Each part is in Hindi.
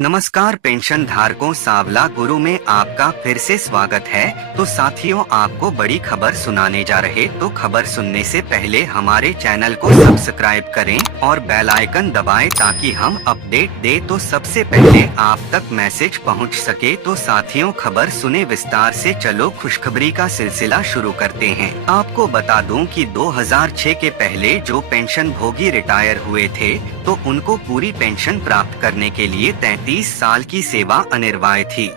नमस्कार पेंशन धारकों, सांवला गुरु में आपका फिर से स्वागत है। तो साथियों, आपको बड़ी खबर सुनाने जा रहे। तो खबर सुनने से पहले हमारे चैनल को सब्सक्राइब करें और बेल आइकन दबाएं ताकि हम अपडेट दे तो सबसे पहले आप तक मैसेज पहुंच सके। तो साथियों, खबर सुने विस्तार से। चलो खुशखबरी का सिलसिला शुरू करते हैं। आपको बता दूं कि 2006 के पहले जो पेंशन भोगी रिटायर हुए थे तो उनको पूरी पेंशन प्राप्त करने के लिए 33 साल की सेवा अनिवार्य थी।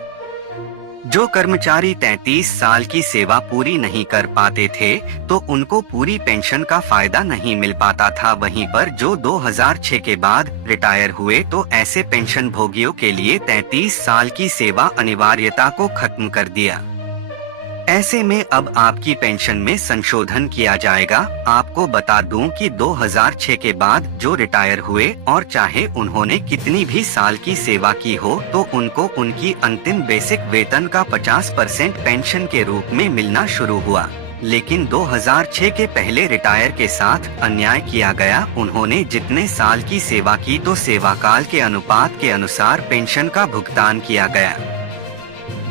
जो कर्मचारी 33 साल की सेवा पूरी नहीं कर पाते थे तो उनको पूरी पेंशन का फायदा नहीं मिल पाता था। वहीं पर जो 2006 के बाद रिटायर हुए तो ऐसे पेंशन भोगियों के लिए 33 साल की सेवा अनिवार्यता को खत्म कर दिया। ऐसे में अब आपकी पेंशन में संशोधन किया जाएगा। आपको बता दूं कि 2006 के बाद जो रिटायर हुए और चाहे उन्होंने कितनी भी साल की सेवा की हो तो उनको उनकी अंतिम बेसिक वेतन का 50% पेंशन के रूप में मिलना शुरू हुआ। लेकिन 2006 के पहले रिटायर के साथ अन्याय किया गया। उन्होंने जितने साल की सेवा की तो सेवा काल के अनुपात के अनुसार पेंशन का भुगतान किया गया।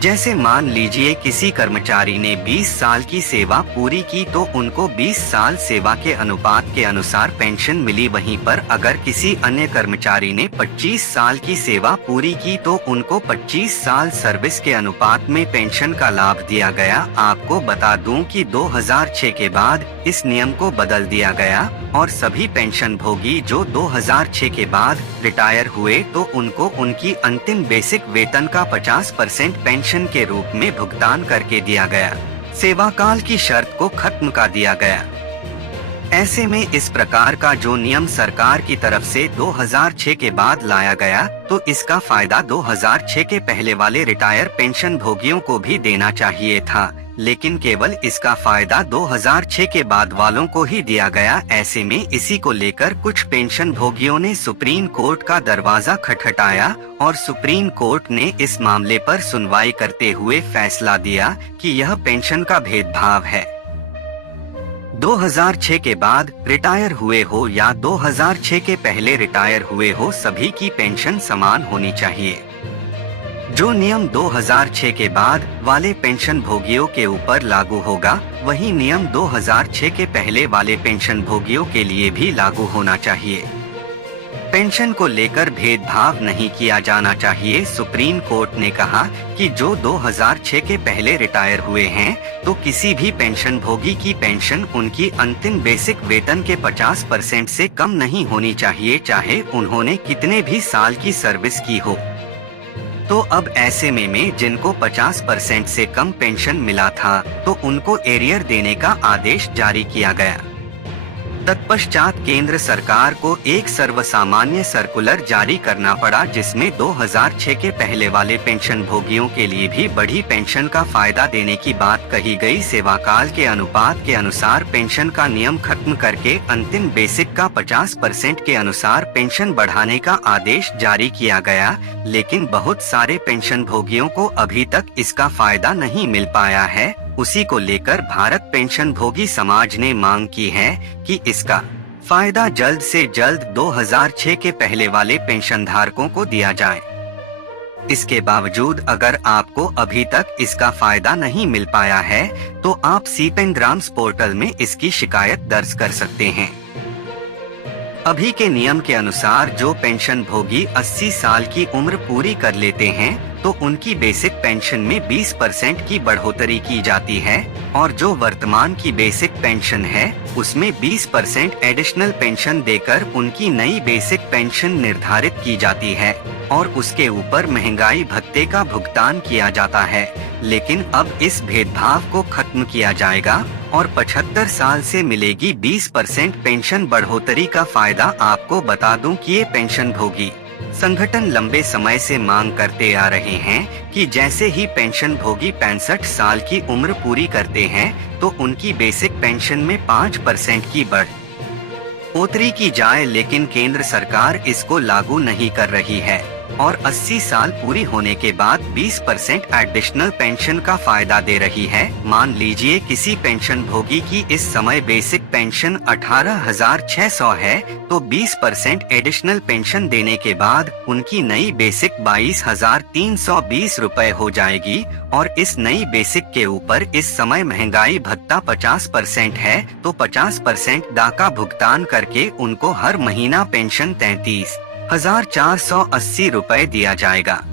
जैसे मान लीजिए किसी कर्मचारी ने 20 साल की सेवा पूरी की तो उनको 20 साल सेवा के अनुपात के अनुसार पेंशन मिली। वहीं पर अगर किसी अन्य कर्मचारी ने 25 साल की सेवा पूरी की तो उनको 25 साल सर्विस के अनुपात में पेंशन का लाभ दिया गया। आपको बता दूं कि 2006 के बाद इस नियम को बदल दिया गया और सभी पेंशन भोगी जो 2006 के बाद रिटायर हुए तो उनको उनकी अंतिम बेसिक वेतन का 50% पेंशन के रूप में भुगतान करके दिया गया। सेवा काल की शर्त को खत्म कर दिया गया। ऐसे में इस प्रकार का जो नियम सरकार की तरफ से 2006 के बाद लाया गया तो इसका फायदा 2006 के पहले वाले रिटायर पेंशन भोगियों को भी देना चाहिए था, लेकिन केवल इसका फायदा 2006 के बाद वालों को ही दिया गया। ऐसे में इसी को लेकर कुछ पेंशन भोगियों ने सुप्रीम कोर्ट का दरवाजा खटखटाया और सुप्रीम कोर्ट ने इस मामले पर सुनवाई करते हुए फैसला दिया कि यह पेंशन का भेदभाव है। 2006 के बाद रिटायर हुए हो या 2006 के पहले रिटायर हुए हो, सभी की पेंशन समान होनी चाहिए। जो नियम 2006 के बाद वाले पेंशन भोगियों के ऊपर लागू होगा वही नियम 2006 के पहले वाले पेंशन भोगियों के लिए भी लागू होना चाहिए। पेंशन को लेकर भेदभाव नहीं किया जाना चाहिए। सुप्रीम कोर्ट ने कहा कि जो 2006 के पहले रिटायर हुए हैं तो किसी भी पेंशन भोगी की पेंशन उनकी अंतिम बेसिक वेतन के 50% से कम नहीं होनी चाहिए, चाहे उन्होंने कितने भी साल की सर्विस की हो। तो अब ऐसे में जिनको 50% से कम पेंशन मिला था तो उनको एरियर देने का आदेश जारी किया गया। तत्पश्चात केंद्र सरकार को एक सर्वसामान्य सर्कुलर जारी करना पड़ा जिसमें 2006 के पहले वाले पेंशन भोगियों के लिए भी बढ़ी पेंशन का फायदा देने की बात कही गई। सेवा काल के अनुपात के अनुसार पेंशन का नियम खत्म करके अंतिम बेसिक का 50% के अनुसार पेंशन बढ़ाने का आदेश जारी किया गया, लेकिन बहुत सारे पेंशन भोगियों को अभी तक इसका फायदा नहीं मिल पाया है। उसी को लेकर भारत पेंशन भोगी समाज ने मांग की है कि इसका फायदा जल्द से जल्द 2006 के पहले वाले पेंशन धारकों को दिया जाए। इसके बावजूद अगर आपको अभी तक इसका फायदा नहीं मिल पाया है तो आप सीपेंग्राम्स पोर्टल में इसकी शिकायत दर्ज कर सकते हैं। अभी के नियम के अनुसार जो पेंशन भोगी 80 साल की उम्र पूरी कर लेते हैं तो उनकी बेसिक पेंशन में 20% की बढ़ोतरी की जाती है और जो वर्तमान की बेसिक पेंशन है उसमें 20% एडिशनल पेंशन देकर उनकी नई बेसिक पेंशन निर्धारित की जाती है और उसके ऊपर महंगाई भत्ते का भुगतान किया जाता है। लेकिन अब इस भेदभाव को खत्म किया जाएगा और 75 साल से मिलेगी 20% पेंशन बढ़ोतरी का फायदा। आपको बता दूं कि ये पेंशन भोगी संगठन लंबे समय से मांग करते आ रहे हैं कि जैसे ही पेंशन भोगी 65 साल की उम्र पूरी करते हैं तो उनकी बेसिक पेंशन में 5% की बढ़ोतरी की जाए, लेकिन केंद्र सरकार इसको लागू नहीं कर रही है। और 80 साल पूरी होने के बाद 20% एडिशनल पेंशन का फायदा दे रही है। मान लीजिए किसी पेंशन भोगी की इस समय बेसिक पेंशन 18,600 है, तो 20% एडिशनल पेंशन देने के बाद उनकी नई बेसिक 22,320 रुपए हो जाएगी। और इस नई बेसिक के ऊपर इस समय महंगाई भत्ता 50% है, तो 50% दा का भुगतान करके उनको हर महीना पेंशन 33,480 रुपए दिया जाएगा।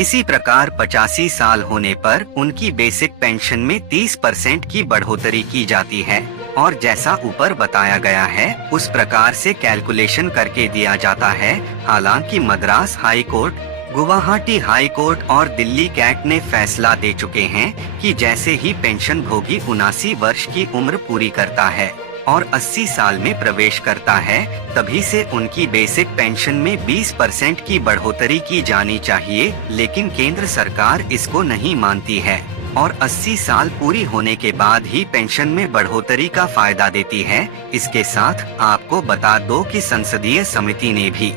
इसी प्रकार 85 साल होने पर उनकी बेसिक पेंशन में 30% की बढ़ोतरी की जाती है और जैसा ऊपर बताया गया है उस प्रकार से कैलकुलेशन करके दिया जाता है। हालांकि Madras high court, Guwahati high court और दिल्ली कैट ने फैसला दे चुके हैं कि जैसे ही पेंशन भोगी 79 वर्ष की उम्र पूरी करता है और 80 साल में प्रवेश करता है, तभी से उनकी बेसिक पेंशन में 20% की बढ़ोतरी की जानी चाहिए। लेकिन केंद्र सरकार इसको नहीं मानती है और 80 साल पूरी होने के बाद ही पेंशन में बढ़ोतरी का फायदा देती है। इसके साथ आपको बता दो कि संसदीय समिति ने भी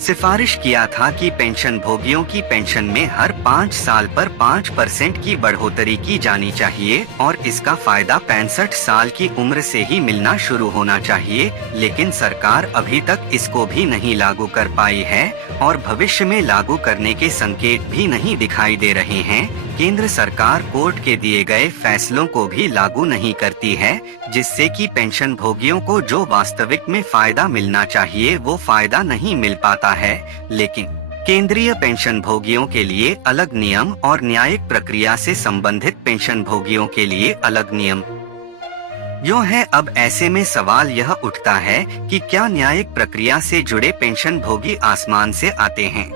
सिफारिश किया था कि पेंशन भोगियों की पेंशन में हर 5 साल पर 5% की बढ़ोतरी की जानी चाहिए और इसका फायदा 65 साल की उम्र से ही मिलना शुरू होना चाहिए। लेकिन सरकार अभी तक इसको भी नहीं लागू कर पाई है और भविष्य में लागू करने के संकेत भी नहीं दिखाई दे रहे हैं। केंद्र सरकार कोर्ट के दिए गए फैसलों को भी लागू नहीं करती है, जिससे कि पेंशन भोगियों को जो वास्तविक में फायदा मिलना चाहिए वो फायदा नहीं मिल पाता है। लेकिन केंद्रीय पेंशन भोगियों के लिए अलग नियम और न्यायिक प्रक्रिया से संबंधित पेंशन भोगियों के लिए अलग नियम यूँ है। अब ऐसे में सवाल यह उठता है कि क्या न्यायिक प्रक्रिया से जुड़े पेंशन भोगी आसमान से आते हैं?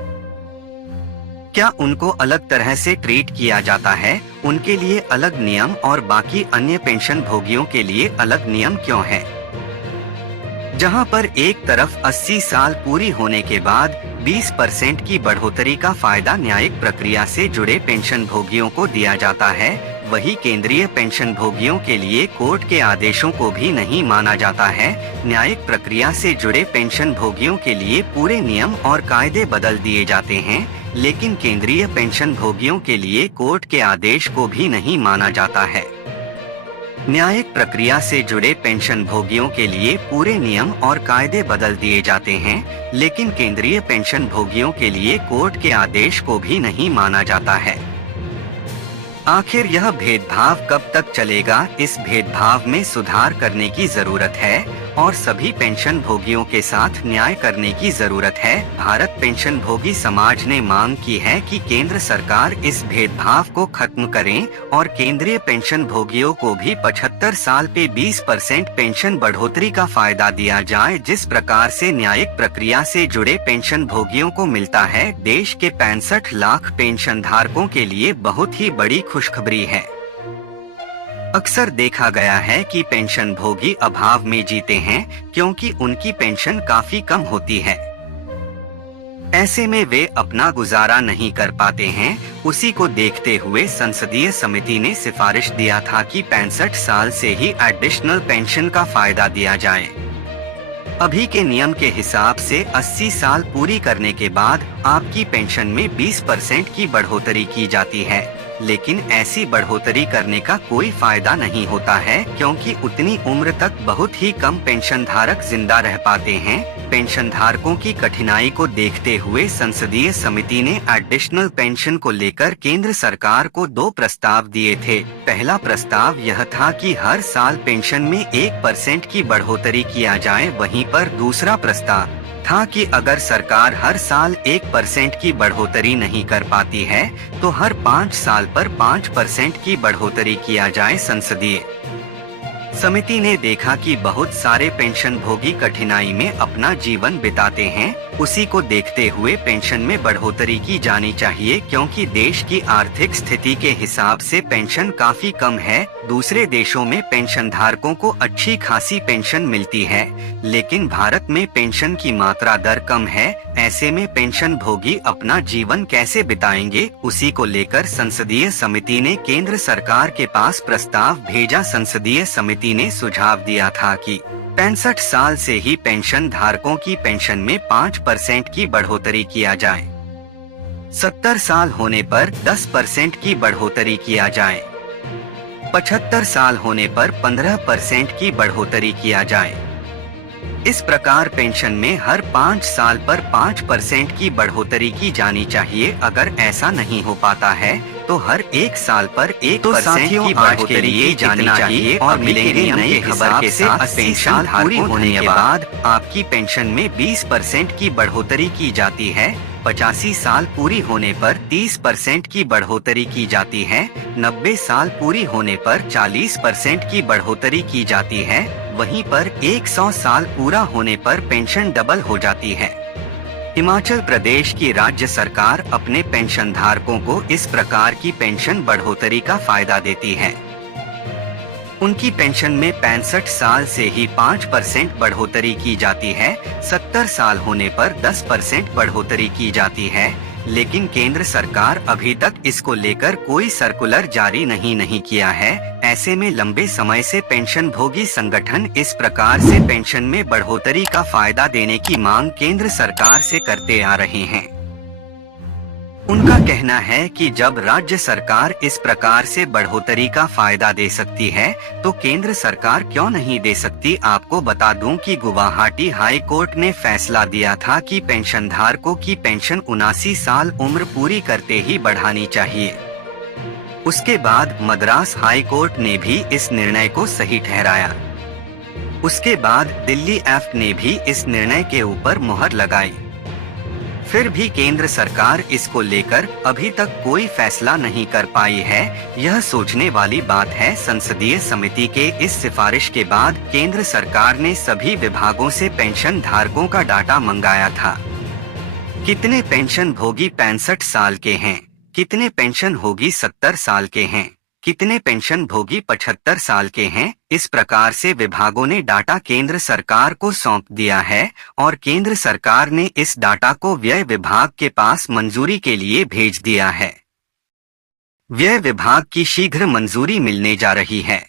क्या उनको अलग तरह से ट्रीट किया जाता है? उनके लिए अलग नियम और बाकी अन्य पेंशन भोगियों के लिए अलग नियम क्यों है? जहां पर एक तरफ 80 साल पूरी होने के बाद 20% की बढ़ोतरी का फायदा न्यायिक प्रक्रिया से जुड़े पेंशन भोगियों को दिया जाता है, वही केंद्रीय पेंशन भोगियों के लिए कोर्ट के आदेशों को भी नहीं माना जाता है। न्यायिक प्रक्रिया से जुड़े पेंशन भोगियों के लिए पूरे नियम और कायदे बदल दिए जाते हैं, लेकिन केंद्रीय पेंशन भोगियों के लिए कोर्ट के आदेश को भी नहीं माना जाता है। न्यायिक प्रक्रिया से जुड़े पेंशन भोगियों के लिए पूरे नियम और कायदे बदल दिए जाते हैं, लेकिन केंद्रीय पेंशन भोगियों के लिए कोर्ट के आदेश को भी नहीं माना जाता है। आखिर यह भेदभाव कब तक चलेगा? इस भेदभाव में सुधार करने की जरूरत है और सभी पेंशन भोगियों के साथ न्याय करने की जरूरत है। भारत पेंशन भोगी समाज ने मांग की है कि केंद्र सरकार इस भेदभाव को खत्म करें और केंद्रीय पेंशन भोगियों को भी 75 साल पे 20% पेंशन बढ़ोतरी का फायदा दिया जाए, जिस प्रकार से न्यायिक प्रक्रिया से जुड़े पेंशन भोगियों को मिलता है। देश के 65 लाख पेंशन धारकों के लिए बहुत ही बड़ी खुशखबरी है। अक्सर देखा गया है कि पेंशन भोगी अभाव में जीते हैं क्योंकि उनकी पेंशन काफी कम होती है। ऐसे में वे अपना गुजारा नहीं कर पाते हैं। उसी को देखते हुए संसदीय समिति ने सिफारिश दिया था कि 65 साल से ही एडिशनल पेंशन का फायदा दिया जाए। अभी के नियम के हिसाब से 80 साल पूरी करने के बाद आपकी पेंशन में 20% की बढ़ोतरी की जाती है, लेकिन ऐसी बढ़ोतरी करने का कोई फायदा नहीं होता है क्योंकि उतनी उम्र तक बहुत ही कम पेंशन धारक जिंदा रह पाते हैं। पेंशन धारकों की कठिनाई को देखते हुए संसदीय समिति ने एडिशनल पेंशन को लेकर केंद्र सरकार को 2 प्रस्ताव दिए थे। पहला प्रस्ताव यह था कि हर साल पेंशन में 1% की बढ़ोतरी किया जाए। वहीं पर दूसरा प्रस्ताव था कि अगर सरकार हर साल 1% की बढ़ोतरी नहीं कर पाती है तो हर 5 साल पर 5% की बढ़ोतरी किया जाए। संसदीय समिति ने देखा कि बहुत सारे पेंशन भोगी कठिनाई में अपना जीवन बिताते हैं। उसी को देखते हुए पेंशन में बढ़ोतरी की जानी चाहिए क्योंकि देश की आर्थिक स्थिति के हिसाब से पेंशन काफी कम है। दूसरे देशों में पेंशन धारकों को अच्छी खासी पेंशन मिलती है, लेकिन भारत में पेंशन की मात्रा दर कम है। ऐसे में पेंशन भोगी अपना जीवन कैसे बिताएंगे? उसी को लेकर संसदीय समिति ने केंद्र सरकार के पास प्रस्ताव भेजा। संसदीय समिति ने सुझाव दिया था कि 65 साल से ही पेंशन धारकों की पेंशन में 5% की बढ़ोतरी किया जाए। 70 साल होने पर 10% की बढ़ोतरी किया जाए। 75 साल होने पर 15% की बढ़ोतरी किया जाए। इस प्रकार पेंशन में हर 5 साल पर 5% की बढ़ोतरी की जानी चाहिए। अगर ऐसा नहीं हो पाता है तो हर 1 साल पर 1% की बढ़ोतरी की जानी चाहिए। और मिलेंगे नई खबर के साथ। 80 साल पूरी होने के बाद आपकी पेंशन में 20% की बढ़ोतरी की जाती है। 85 साल पूरी होने पर 30% की बढ़ोतरी की जाती है। 90 साल पूरी होने पर 40% की बढ़ोतरी की जाती है। वहीं पर 100 साल पूरा होने पर पेंशन डबल हो जाती है। हिमाचल प्रदेश की राज्य सरकार अपने पेंशन धारकों को इस प्रकार की पेंशन बढ़ोतरी का फायदा देती है। उनकी पेंशन में 65 साल से ही 5% बढ़ोतरी की जाती है। 70 साल होने पर 10% बढ़ोतरी की जाती है। लेकिन केंद्र सरकार अभी तक इसको लेकर कोई सर्कुलर जारी नहीं किया है। ऐसे में लंबे समय से पेंशन भोगी संगठन इस प्रकार से पेंशन में बढ़ोतरी का फायदा देने की मांग केंद्र सरकार से करते आ रहे हैं। उनका कहना है कि जब राज्य सरकार इस प्रकार से बढ़ोतरी का फायदा दे सकती है तो केंद्र सरकार क्यों नहीं दे सकती। आपको बता दूं कि गुवाहाटी हाई कोर्ट ने फैसला दिया था कि पेंशन धारकों की पेंशन 79 साल उम्र पूरी करते ही बढ़ानी चाहिए। उसके बाद मद्रास हाई कोर्ट ने भी इस निर्णय को सही ठहराया। उसके बाद दिल्ली एफ ने भी इस निर्णय के ऊपर मुहर लगाई। फिर भी केंद्र सरकार इसको लेकर अभी तक कोई फैसला नहीं कर पाई है। यह सोचने वाली बात है। संसदीय समिति के इस सिफारिश के बाद केंद्र सरकार ने सभी विभागों से पेंशन धारकों का डाटा मंगाया था। कितने पेंशन भोगी 65 साल के हैं, कितने पेंशन भोगी 70 साल के हैं, कितने पेंशन भोगी 75 साल के हैं। इस प्रकार से विभागों ने डाटा केंद्र सरकार को सौंप दिया है और केंद्र सरकार ने इस डाटा को व्यय विभाग के पास मंजूरी के लिए भेज दिया है। व्यय विभाग की शीघ्र मंजूरी मिलने जा रही है।